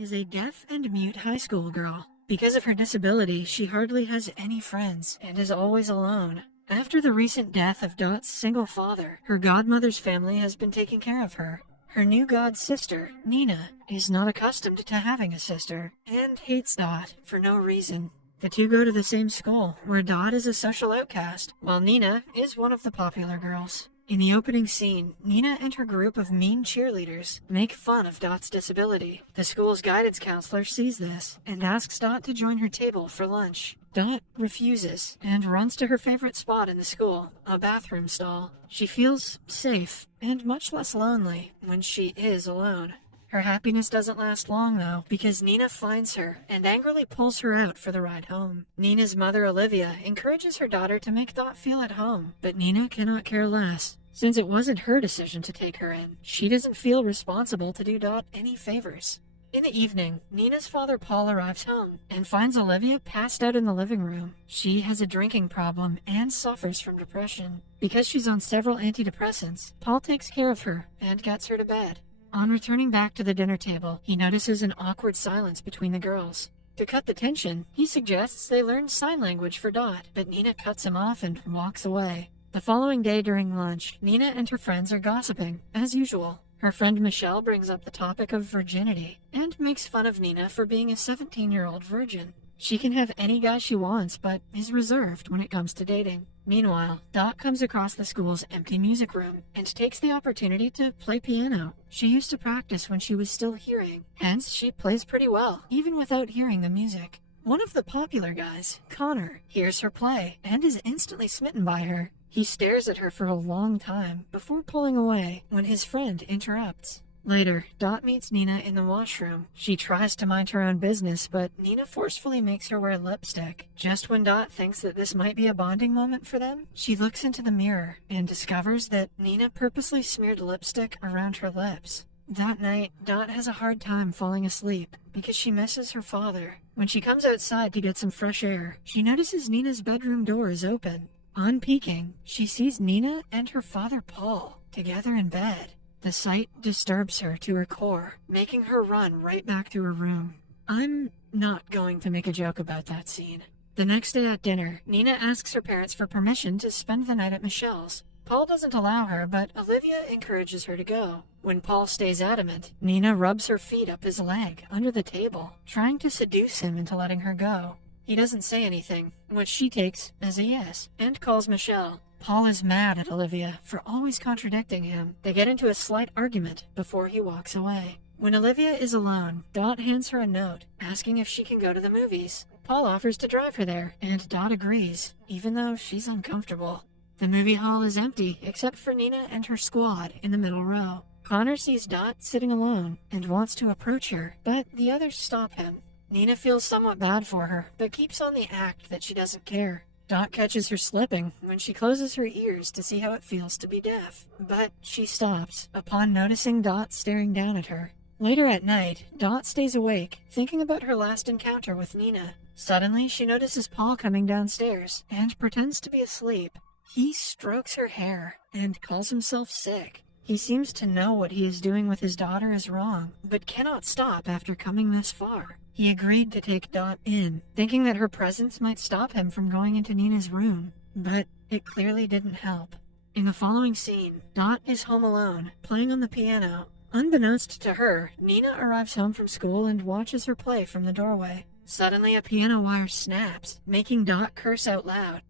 is a deaf and mute high school girl. Because of her disability, she hardly has any friends and is always alone. After the recent death of Dot's single father, her godmother's family has been taking care of her. Her new god sister, Nina, is not accustomed to having a sister and hates Dot for no reason. The two go to the same school, where Dot is a social outcast, while Nina is one of the popular girls. In the opening scene, Nina and her group of mean cheerleaders make fun of Dot's disability. The school's guidance counselor sees this and asks Dot to join her table for lunch. Dot refuses and runs to her favorite spot in the school, a bathroom stall. She feels safe and much less lonely when she is alone. Her happiness doesn't last long, though, because Nina finds her and angrily pulls her out for the ride home. Nina's mother, Olivia, encourages her daughter to make Dot feel at home, but Nina cannot care less. Since it wasn't her decision to take her in, she doesn't feel responsible to do Dot any favors. In the evening, Nina's father Paul arrives home and finds Olivia passed out in the living room. She has a drinking problem and suffers from depression. Because she's on several antidepressants, Paul takes care of her and gets her to bed. On returning back to the dinner table, he notices an awkward silence between the girls. To cut the tension, he suggests they learn sign language for Dot, but Nina cuts him off and walks away. The following day during lunch, Nina and her friends are gossiping, as usual. Her friend Michelle brings up the topic of virginity and makes fun of Nina for being a 17-year-old virgin. She can have any guy she wants, but is reserved when it comes to dating. Meanwhile, Dot comes across the school's empty music room and takes the opportunity to play piano. She used to practice when she was still hearing, hence she plays pretty well, even without hearing the music. One of the popular guys, Connor, hears her play and is instantly smitten by her. He stares at her for a long time before pulling away when his friend interrupts. Later, Dot meets Nina in the washroom. She tries to mind her own business, but Nina forcefully makes her wear lipstick. Just when Dot thinks that this might be a bonding moment for them, she looks into the mirror and discovers that Nina purposely smeared lipstick around her lips. That night, Dot has a hard time falling asleep because she misses her father. When she comes outside to get some fresh air, she notices Nina's bedroom door is open. On peeking, she sees Nina and her father Paul together in bed. The sight disturbs her to her core, making her run right back to her room. I'm not going to make a joke about that scene. The next day at dinner, Nina asks her parents for permission to spend the night at Michelle's. Paul doesn't allow her, but Olivia encourages her to go. When Paul stays adamant, Nina rubs her feet up his leg under the table, trying to seduce him into letting her go. He doesn't say anything, which she takes as a yes, and calls Michelle. Paul is mad at Olivia for always contradicting him. They get into a slight argument before he walks away. When Olivia is alone, Dot hands her a note, asking if she can go to the movies. Paul offers to drive her there, and Dot agrees, even though she's uncomfortable. The movie hall is empty, except for Nina and her squad in the middle row. Connor sees Dot sitting alone, and wants to approach her, but the others stop him. Nina feels somewhat bad for her, but keeps on the act that she doesn't care. Dot catches her slipping when she closes her ears to see how it feels to be deaf. But she stops upon noticing Dot staring down at her. Later at night, Dot stays awake, thinking about her last encounter with Nina. Suddenly, she notices Paul coming downstairs and pretends to be asleep. He strokes her hair and calls himself sick. He seems to know what he is doing with his daughter is wrong, but cannot stop after coming this far. He agreed to take Dot in, thinking that her presence might stop him from going into Nina's room, but it clearly didn't help. In the following scene, Dot is home alone, playing on the piano. Unbeknownst to her, Nina arrives home from school and watches her play from the doorway. Suddenly, a piano wire snaps, making Dot curse out loud.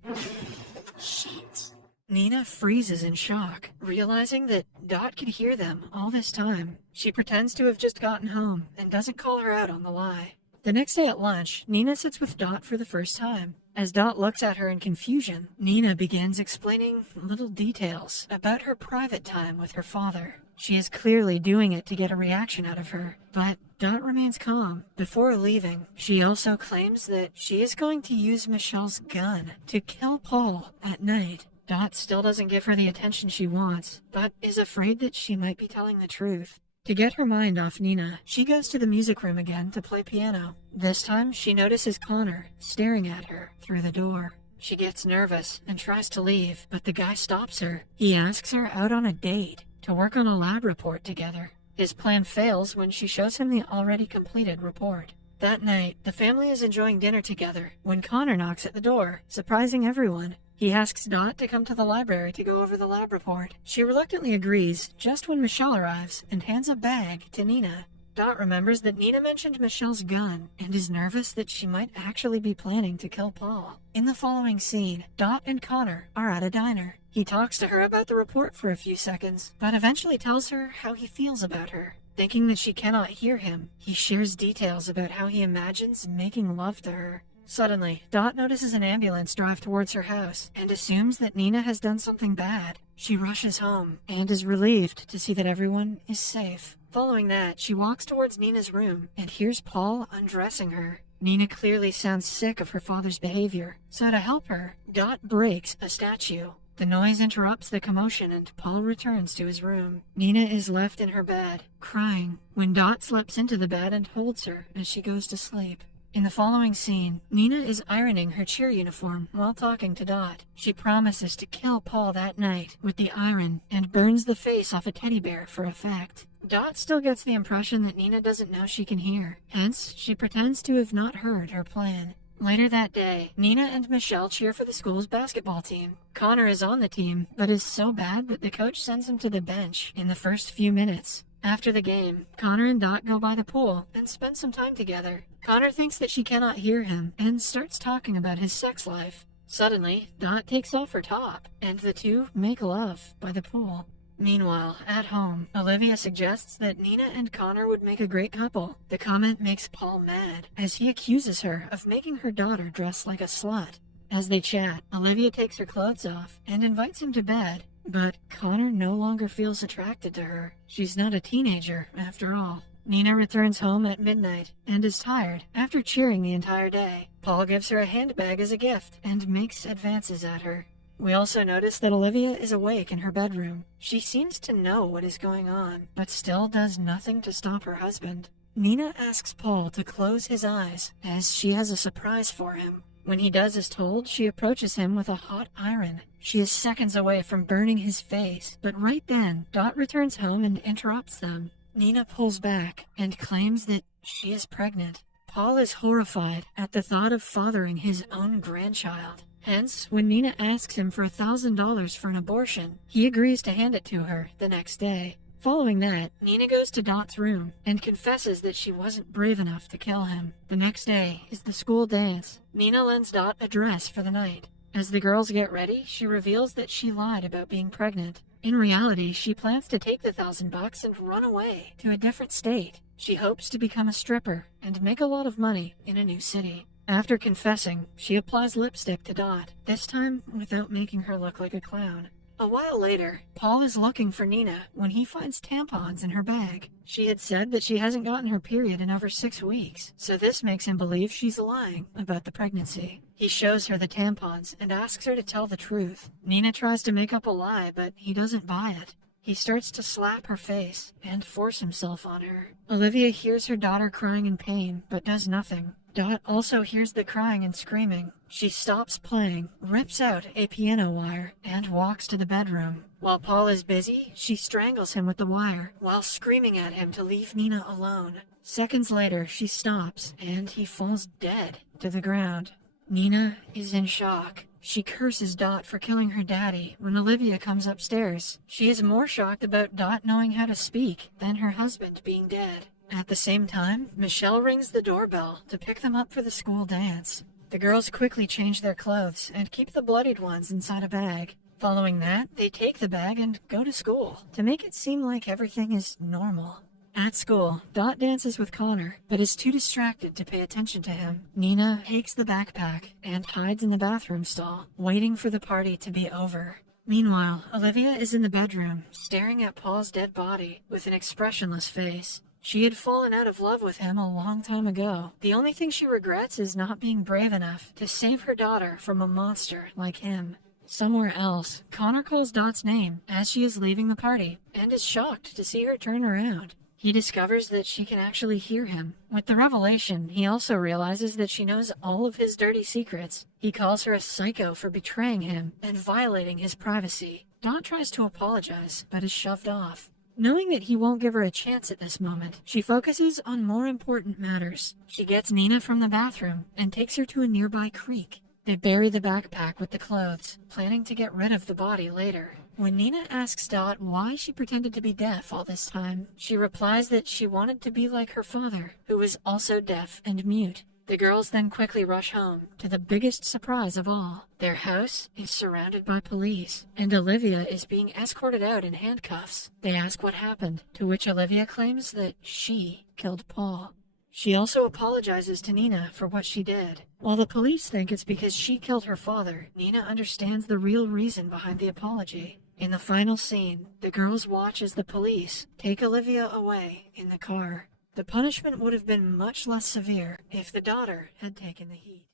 Shit. Nina freezes in shock, realizing that Dot could hear them all this time. She pretends to have just gotten home and doesn't call her out on the lie. The next day at lunch, Nina sits with Dot for the first time. As Dot looks at her in confusion, Nina begins explaining little details about her private time with her father. She is clearly doing it to get a reaction out of her, but Dot remains calm. Before leaving, she also claims that she is going to use Michelle's gun to kill Paul at night. Dot still doesn't give her the attention she wants, but is afraid that she might be telling the truth. To get her mind off Nina, she goes to the music room again to play piano. This time, she notices Connor staring at her through the door. She gets nervous and tries to leave, but the guy stops her. He asks her out on a date to work on a lab report together. His plan fails when she shows him the already completed report. That night, the family is enjoying dinner together when Connor knocks at the door, surprising everyone. He asks Dot to come to the library to go over the lab report. She reluctantly agrees just when Michelle arrives and hands a bag to Nina. Dot remembers that Nina mentioned Michelle's gun and is nervous that she might actually be planning to kill Paul. In the following scene, Dot and Connor are at a diner. He talks to her about the report for a few seconds, but eventually tells her how he feels about her. Thinking that she cannot hear him, he shares details about how he imagines making love to her. Suddenly, Dot notices an ambulance drive towards her house and assumes that Nina has done something bad. She rushes home and is relieved to see that everyone is safe. Following that, she walks towards Nina's room and hears Paul undressing her. Nina clearly sounds sick of her father's behavior, so to help her, Dot breaks a statue. The noise interrupts the commotion and Paul returns to his room. Nina is left in her bed, crying, when Dot slips into the bed and holds her as she goes to sleep. In the following scene, Nina is ironing her cheer uniform while talking to Dot. She promises to kill Paul that night with the iron and burns the face off a teddy bear for effect. Dot still gets the impression that Nina doesn't know she can hear, hence she pretends to have not heard her plan. Later that day, Nina and Michelle cheer for the school's basketball team. Connor is on the team, but is so bad that the coach sends him to the bench in the first few minutes. After the game, Connor and Dot go by the pool and spend some time together. Connor thinks that she cannot hear him and starts talking about his sex life. Suddenly, Dot takes off her top, and the two make love by the pool. Meanwhile, at home, Olivia suggests that Nina and Connor would make a great couple. The comment makes Paul mad, as he accuses her of making her daughter dress like a slut. As they chat, Olivia takes her clothes off and invites him to bed, but Connor no longer feels attracted to her. She's not a teenager, after all. Nina returns home at midnight and is tired after cheering the entire day. Paul gives her a handbag as a gift and makes advances at her. We also notice that Olivia is awake in her bedroom. She seems to know what is going on, but still does nothing to stop her husband. Nina asks Paul to close his eyes, as she has a surprise for him. When he does as told, she approaches him with a hot iron. She is seconds away from burning his face, but right then, Dot returns home and interrupts them. Nina pulls back and claims that she is pregnant. Paul is horrified at the thought of fathering his own grandchild. Hence, when Nina asks him for $1,000 for an abortion, he agrees to hand it to her the next day. Following that, Nina goes to Dot's room and confesses that she wasn't brave enough to kill him. The next day is the school dance. Nina lends Dot a dress for the night. As the girls get ready, she reveals that she lied about being pregnant. In reality, she plans to take the $1,000 and run away to a different state. She hopes to become a stripper and make a lot of money in a new city. After confessing, she applies lipstick to Dot, this time without making her look like a clown. A while later, Paul is looking for Nina when he finds tampons in her bag. She had said that she hasn't gotten her period in over 6 weeks, so this makes him believe she's lying about the pregnancy. He shows her the tampons and asks her to tell the truth. Nina tries to make up a lie, but he doesn't buy it. He starts to slap her face and force himself on her. Olivia hears her daughter crying in pain, but does nothing. Dot also hears the crying and screaming. She stops playing, rips out a piano wire, and walks to the bedroom. While Paul is busy, she strangles him with the wire, while screaming at him to leave Nina alone. Seconds later, she stops, and he falls dead to the ground. Nina is in shock. She curses Dot for killing her daddy when Olivia comes upstairs. She is more shocked about Dot knowing how to speak than her husband being dead. At the same time, Michelle rings the doorbell to pick them up for the school dance. The girls quickly change their clothes and keep the bloodied ones inside a bag. Following that, they take the bag and go to school to make it seem like everything is normal. At school, Dot dances with Connor, but is too distracted to pay attention to him. Nina takes the backpack and hides in the bathroom stall, waiting for the party to be over. Meanwhile, Olivia is in the bedroom, staring at Paul's dead body with an expressionless face. She had fallen out of love with him a long time ago. The only thing she regrets is not being brave enough to save her daughter from a monster like him. Somewhere else, Connor calls Dot's name as she is leaving the party, and is shocked to see her turn around. He discovers that she can actually hear him. With the revelation, he also realizes that she knows all of his dirty secrets. He calls her a psycho for betraying him and violating his privacy. Dot tries to apologize, but is shoved off. Knowing that he won't give her a chance at this moment, she focuses on more important matters. She gets Nina from the bathroom and takes her to a nearby creek. They bury the backpack with the clothes, planning to get rid of the body later. When Nina asks Dot why she pretended to be deaf all this time, she replies that she wanted to be like her father, who was also deaf and mute. The girls then quickly rush home, to the biggest surprise of all. Their house is surrounded by police, and Olivia is being escorted out in handcuffs. They ask what happened, to which Olivia claims that she killed Paul. She also apologizes to Nina for what she did. While the police think it's because she killed her father, Nina understands the real reason behind the apology. In the final scene, the girls watch as the police take Olivia away in the car. The punishment would have been much less severe if the daughter had taken the heat.